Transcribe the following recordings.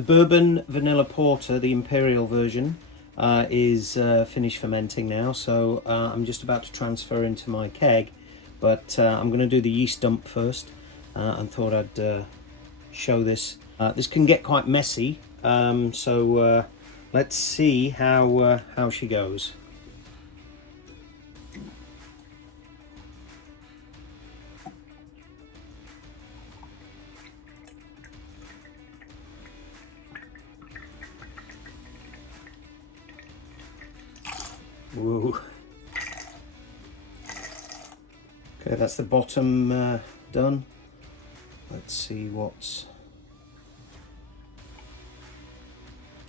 The Bourbon Vanilla Porter, the Imperial version, is finished fermenting now, so I'm just about to transfer into my keg, but I'm going to do the yeast dump first, and thought I'd show this. This can get quite messy, so let's see how she goes. Woo. Okay, that's the bottom done. Let's see what's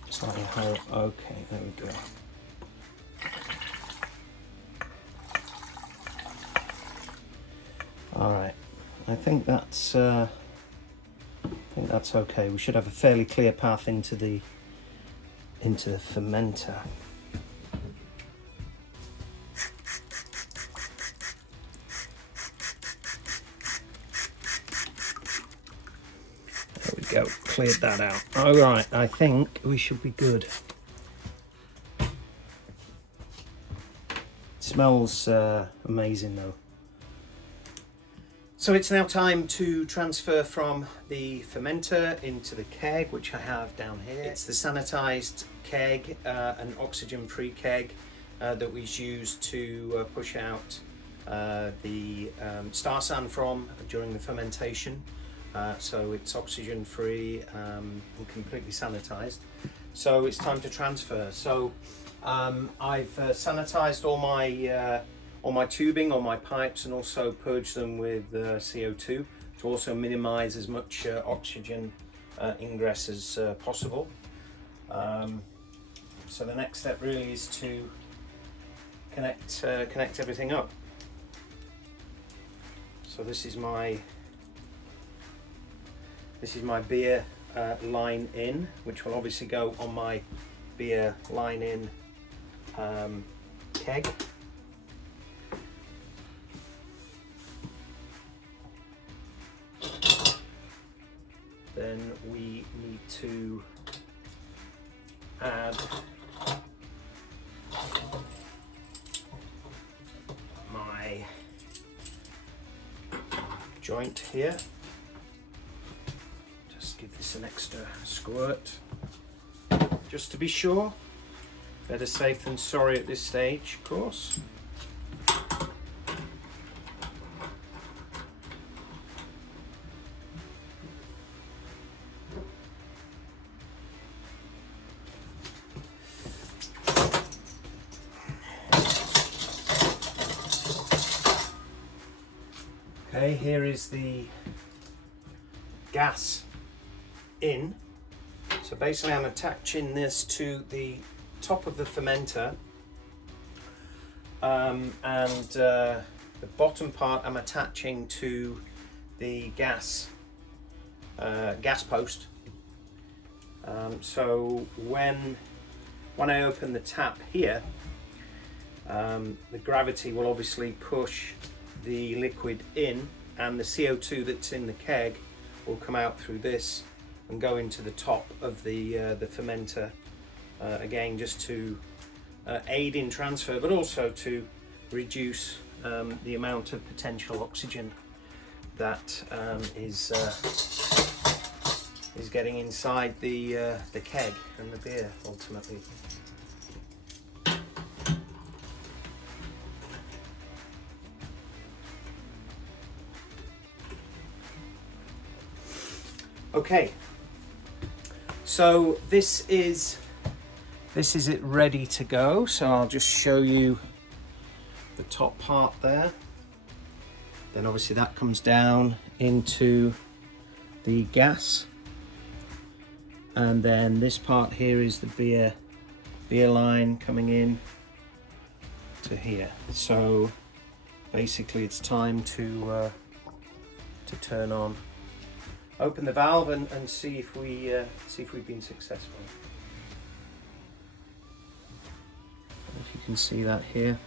slightly higher. Okay, there we go. All right, I think that's okay. We should have a fairly clear path into the fermenter. There we go, cleared that out. All right, I think we should be good. It smells amazing though. So it's now time to transfer from the fermenter into the keg, which I have down here. It's the sanitized keg, an oxygen-free keg that was used to push out the star sand from during the fermentation. So it's oxygen free and completely sanitized. So it's time to transfer. So I've sanitized all my tubing, all my pipes, and also purged them with CO2 to also minimize as much oxygen ingress as possible. So the next step really is to connect everything up. So this is my beer line in, which will obviously go on my beer line in keg. Then we need to add my joint here. Give this an extra squirt, just to be sure. Better safe than sorry at this stage, of course. Okay, here is the gas in. So basically I'm attaching this to the top of the fermenter, and the bottom part I'm attaching to the gas post. So when I open the tap here, the gravity will obviously push the liquid in, and the CO2 that's in the keg will come out through this and go into the top of the fermenter, again just to aid in transfer, but also to reduce the amount of potential oxygen that is getting inside the keg and the beer ultimately. Okay. So this is it ready to go. So I'll just show you the top part there. Then obviously that comes down into the gas. And then this part here is the beer line coming in to here. So basically it's time to turn on. Open the valve and see if we've been successful. If you can see that here.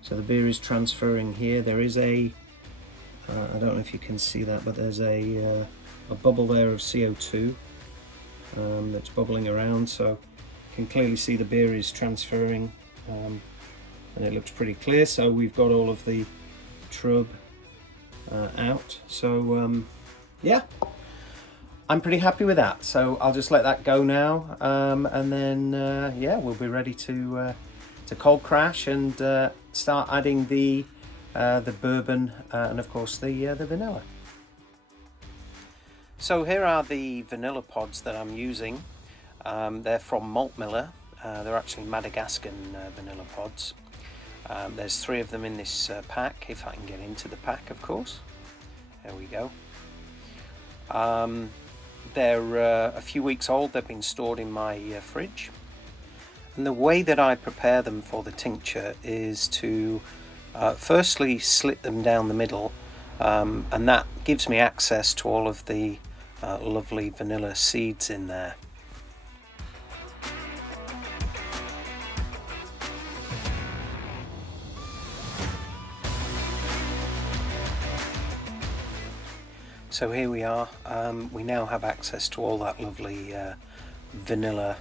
So the beer is transferring here. There is a, I don't know if you can see that, but there's a bubble there of CO2. that's bubbling around, so you can clearly see the beer is transferring, and it looks pretty clear. So we've got all of the trub out. So yeah, I'm pretty happy with that. So I'll just let that go now, and then yeah, we'll be ready to cold crash and start adding the bourbon and of course the vanilla. So here are the vanilla pods that I'm using. They're from Malt Miller. They're actually Madagascar vanilla pods. There's 3 of them in this pack, if I can get into the pack, of course. There we go. They're a few weeks old. They've been stored in my fridge. And the way that I prepare them for the tincture is to firstly slit them down the middle, and that gives me access to all of the lovely vanilla seeds in there. So here we are. We now have access to all that lovely vanilla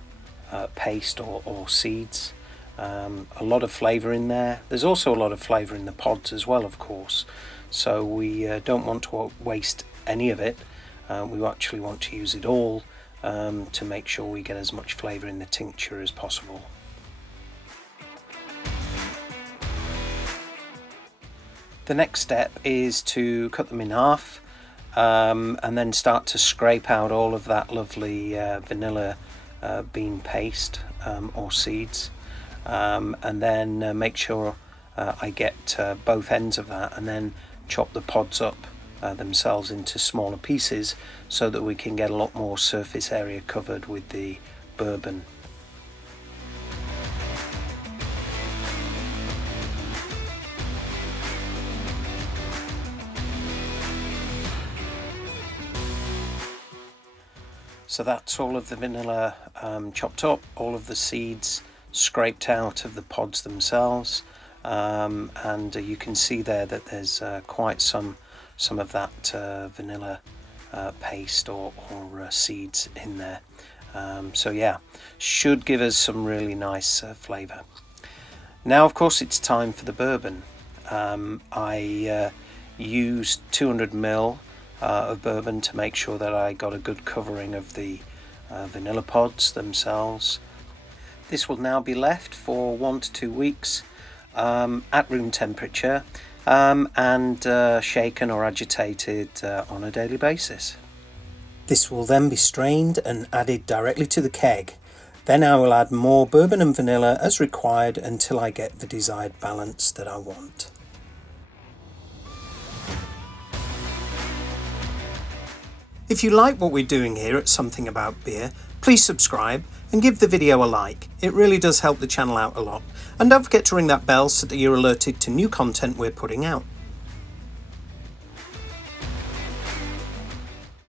paste or seeds. A lot of flavour in there. There's also a lot of flavour in the pods as well, of course. So we don't want to waste any of it. We actually want to use it all to make sure we get as much flavour in the tincture as possible. The next step is to cut them in half, and then start to scrape out all of that lovely vanilla bean paste or seeds, and then make sure I get both ends of that, and then chop the pods up themselves into smaller pieces so that we can get a lot more surface area covered with the bourbon. So that's all of the vanilla chopped up, all of the seeds scraped out of the pods themselves, and you can see there that there's quite some of that vanilla paste or seeds in there. So yeah, should give us some really nice flavour. Now of course it's time for the bourbon. I used 200 ml of bourbon to make sure that I got a good covering of the vanilla pods themselves. This will now be left for 1 to 2 weeks at room temperature, and shaken or agitated on a daily basis. This will then be strained and added directly to the keg. Then I will add more bourbon and vanilla as required until I get the desired balance that I want. If you like what we're doing here at Something About Beer, please subscribe and give the video a like. It really does help the channel out a lot. And don't forget to ring that bell so that you're alerted to new content we're putting out.